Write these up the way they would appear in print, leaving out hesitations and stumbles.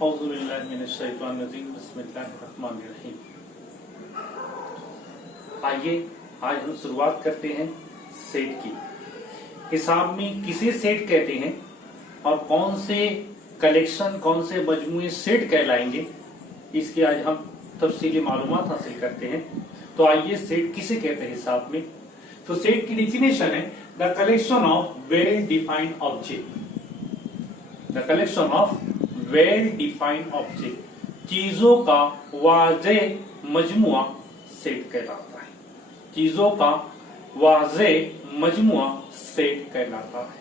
बिस्मिल्लाहिर्रहमानिर्रहीम। आइए आज हम शुरुआत करते हैं सेट की। हिसाब में किसे सेट कहते हैं और कौन से कलेक्शन, कौन से मजमूए सेट कहलाएंगे, इसकी आज हम तफसीली मालूमात हासिल करते हैं। तो आइए सेट किसे कहते हैं हिसाब में। तो सेट की डेफिनेशन है the collection of well defined object. The collection of well defined object, चीजों का वाज़ेह मजमुआ सेट कहलाता है। चीजों का वाज़ेह मजमुआ सेट कहलाता है।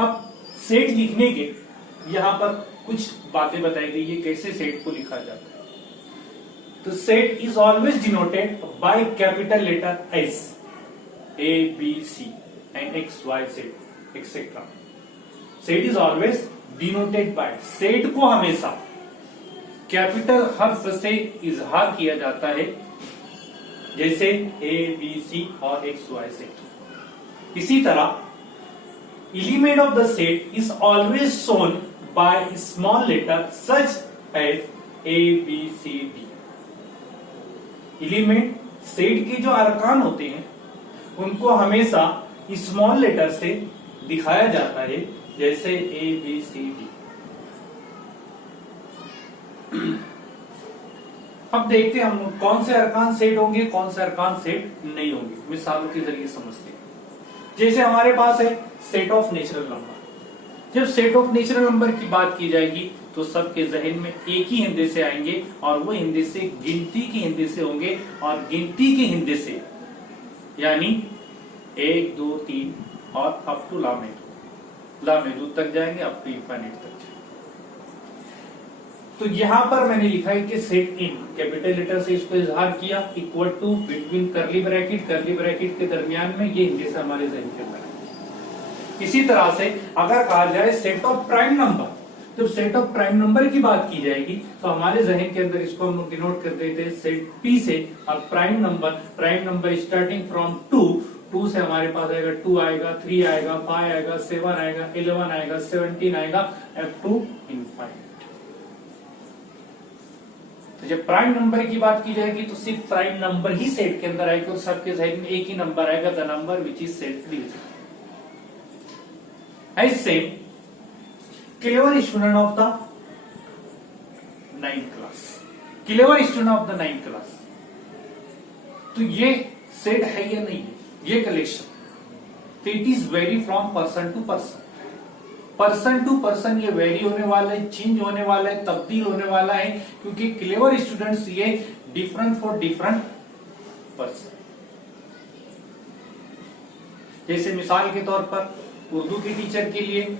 अब सेट लिखने के यहां पर कुछ बातें बताई गई है कैसे सेट को लिखा जाता है। तो set is always denoted by capital letter S, A B C and X Y Z etcetera. Set is always denoted by, set को हमेशा कैपिटल हर्फ से इजहार किया जाता है, जैसे ए बी सी और एक्स वाई जेड। इसी तरह element of the set is always shown by small letter such as A B C D. Element set के जो अरकान होते हैं उनको हमेशा स्मॉल लेटर से दिखाया जाता है, जैसे ए बी सी डी। अब देखते हैं हम कौन से अरकान सेट होंगे, कौन से अरकान सेट नहीं होंगे, मिसालों के जरिए समझते हैं। जैसे हमारे पास है सेट ऑफ नेचुरल नंबर। जब सेट ऑफ नेचुरल नंबर की बात की जाएगी तो सबके जहन में एक ही हिंदे से आएंगे और वो हिंदे से गिनती के हिंदे से होंगे, और गिनती के हिंदे से यानी 1 2 3 और अप टू लामेदूद तक जाएंगे, अप टू इनफाइनाइट तक जाएंगे। तो यहां पर मैंने लिखा है कि सेट इन कैपिटल लेटर से इसको इजहार किया, equal to between curly bracket के दरमियान में, ये हिंदी से हमारे जहन के अंदर है। इसी तरह से अगर कहा जाए सेट ऑफ प्राइम नंबर, जब सेट ऑफ प्राइम नंबर की बात की जाएगी तो हमारे जहन के अंदर इसको हम लोग डिनोट कर देते हैं सेट पी से। और प्राइम नंबर स्टार्टिंग फ्रॉम 2 से हमारे पास आएगा 2 आएगा, 3 आएगा, 5 आएगा, 7 आएगा, 11 आएगा, 17 आएगा, अप टू इनफाइनाइट। तो जब प्राइम नंबर की बात की जाएगी तो सिर्फ प्राइम नंबर ही सेट के अंदर आएगा और सबके जहन में एक ही नंबर आएगा, the number which is set divisible. ऐसे clever student of the 9th class, clever student of the 9th class, तो ये सेट है या नहीं है, ये कलेक्शन। तो it is very from person to person ये वेरी होने वाला है, चेंज होने वाला है, तब्दील होने वाला है, क्योंकि क्लेवर स्टूडेंट्स ये डिफरेंट फॉर डिफरेंट पर्सन। जैसे मिसाल के तौर पर उर्दू के टीचर के लिए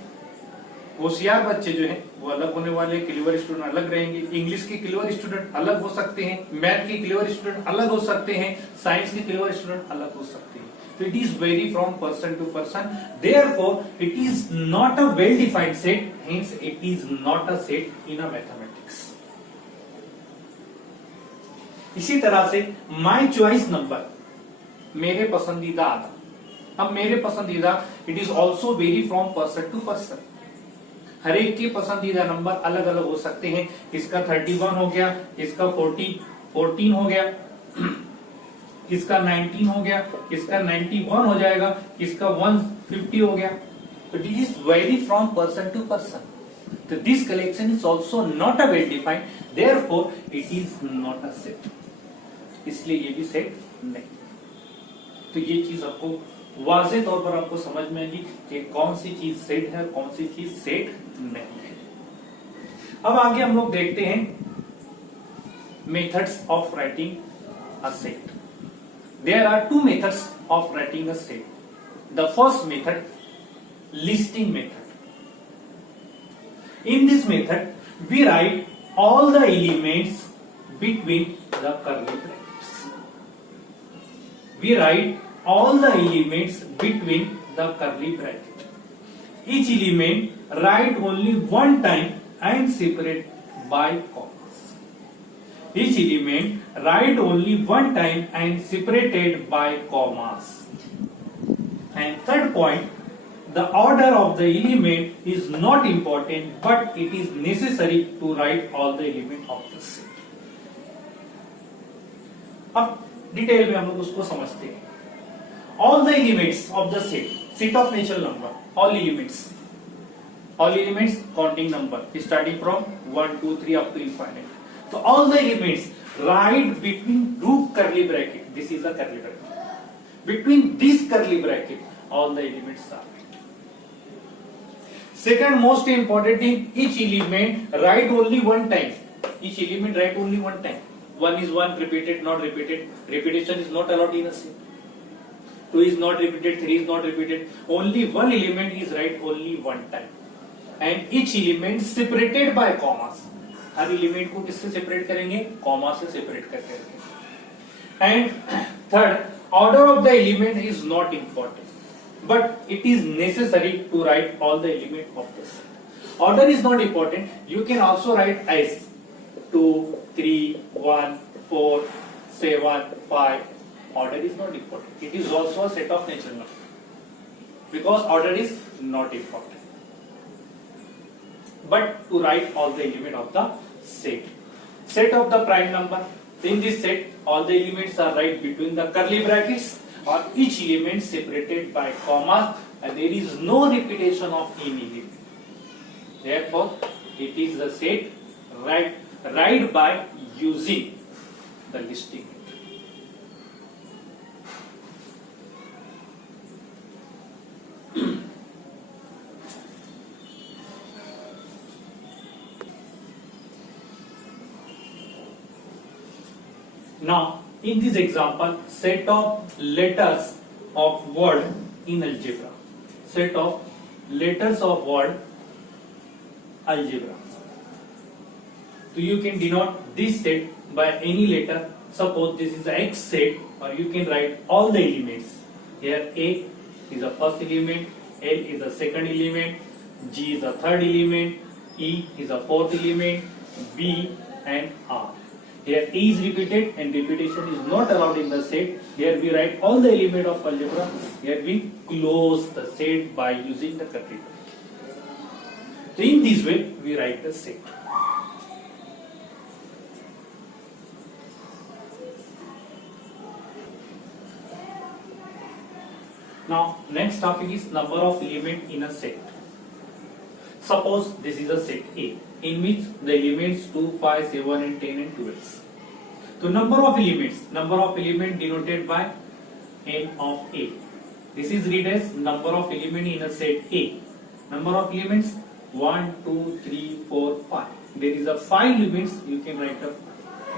होशियार बच्चे जो हैं वो अलग होने वाले, क्लेवर स्टूडेंट अलग रहेंगे। इंग्लिश के क्लेवर स्टूडेंट अलग हो सकते हैं, मैथ के क्लेवर स्टूडेंट अलग हो सकते हैं, साइंस के क्लेवर स्टूडेंट अलग हो सकते हैं। So it is vary from person to person. Therefore, it is not a well-defined set. Hence, it is not a set in a mathematics. इसी तरह से my choice number, मेरे पसंदीदा आधा। अब मेरे पसंदीदा it is also vary from person to person. हर एक के पसंदीदा नंबर अलग अलग हो सकते हैं। इसका 31 हो गया, इसका 14 हो गया, इसका 19 हो गया, इसका 91 हो जाएगा, इसका 150 हो गया। तो it is very from person to person. तो this collection is also not a well defined, therefore it is not a set, इसलिए ये भी सेट नहीं। तो ये चीज आपको वाज़ेह तौर पर आपको समझ में आएगी कि कौन सी चीज सेट है, कौन सी चीज सेट नहीं है। अब आगे हम लोग देखते हैं methods of writing a set. There are two methods of writing a set. The first method, listing method. In this method, we write all the elements between the curly brackets. We write all the elements between the curly brackets. Each element write only one time and separate by comma. Each element write only one time and separated by commas. And third point, the order of the element is not important, but it is necessary to write all the element of the set. अब डिटेल में हम लोग उसको समझते हैं. All the elements of the set of natural number, all elements counting number starting from 1, 2, 3 up to infinite. So all the elements write between two curly bracket. This is a curly bracket. Between this curly bracket, all the elements are. Second most important thing, each element write only one time. Each element write only one time. 1 is 1, repeated, not repeated. Repetition is not allowed in a set. 2 is not repeated, 3 is not repeated. Only one element is write only one time. And each element separated by commas. हर element को किससे separate करेंगे? Comma से separate करके रखेंगे. And third, order of the element is not important, but it is necessary to write all the element of the set. Order is not important. You can also write as 2, 3, 1, 4, 7, 5. Order is not important. It is also a set of natural number because order is not important. But to write all the element of the set of the prime number. In this set, all the elements are right between the curly brackets, or each element separated by commas, and there is no repetition of any element. Therefore, it is the set right by using the listing. Now, in this example, set of letters of word in algebra. Set of letters of word algebra. So you can denote this set by any letter. Suppose this is the X set, or you can write all the elements. Here A is the first element, L is the second element, G is the third element, E is the fourth element, B and R. Here A is repeated and repetition is not allowed in the set. Here we write all the element of algebra. Here we close the set by using the curly bracket. So in this way we write the set. Now next topic is number of element in a set. Suppose this is a set A, in which the elements 2, 5, 7 and 10 and 12. So number of element denoted by n of A. This is read as number of element in a set A. Number of elements 1, 2, 3, 4, 5. There is a 5 elements, you can write up.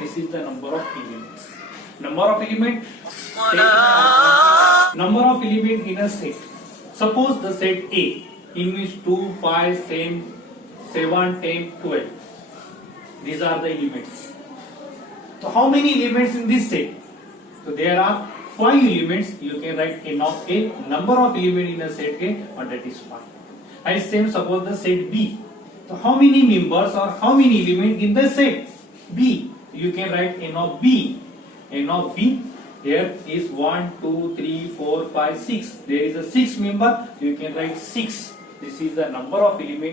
This is the number of elements. Number of element in a set. Suppose the set A, in which 2, 5, 7, 10, 12. These are the elements. So how many elements in this set? So there are 5 elements. You can write n of A, number of element in a set A, and that is 5. And same suppose the set B. So how many members or how many elements in the set B? You can write n of B. N of B here is 1, 2, 3, 4, 5, 6. There is a 6 member. You can write 6. This is the number of element